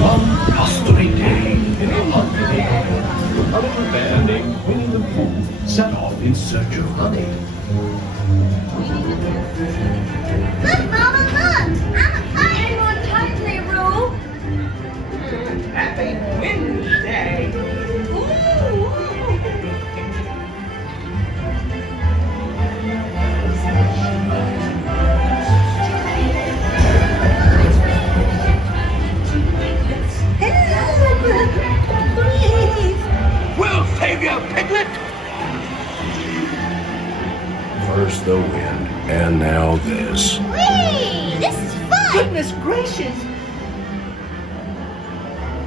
One blustery day in a London air, a little bear named Winnie the Pooh set off in search of honey. Look, Mama, look! I'm a kite! Hang on tightly, Roo! Happy Wednesday! We'll save you, Piglet! First the wind, and now this. Whee! This is fun! Goodness gracious!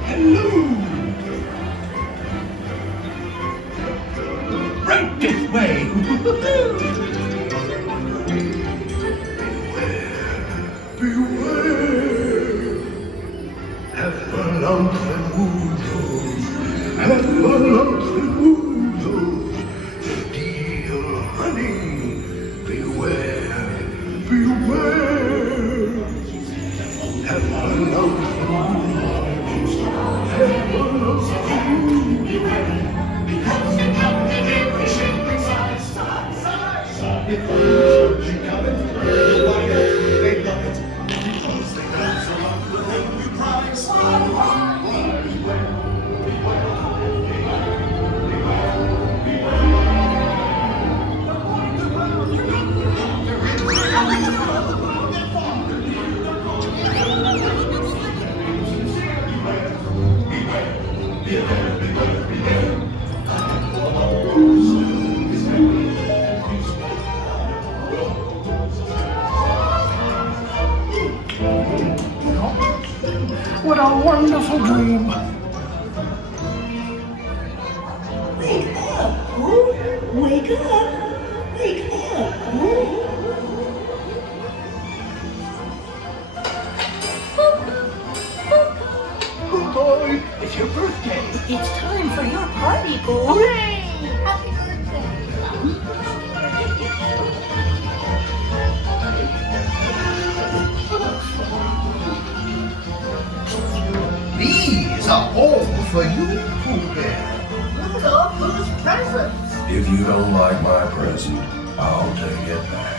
Hello! Right this way! Beware! Have a lump and woozles, have a lump and woozles, steal honey. Beware, beware! Have a lump and woozles, have a lump and woozles. What a wonderful dream! Wake up, Pooh! Wake up! Wake up, Pooh! Oh boy, it's your birthday! It's time for your party, Pooh! Hooray! Happy birthday! These are all for you, Pooh Bear. Look at all Pooh's presents! If you don't like my present, I'll take it back.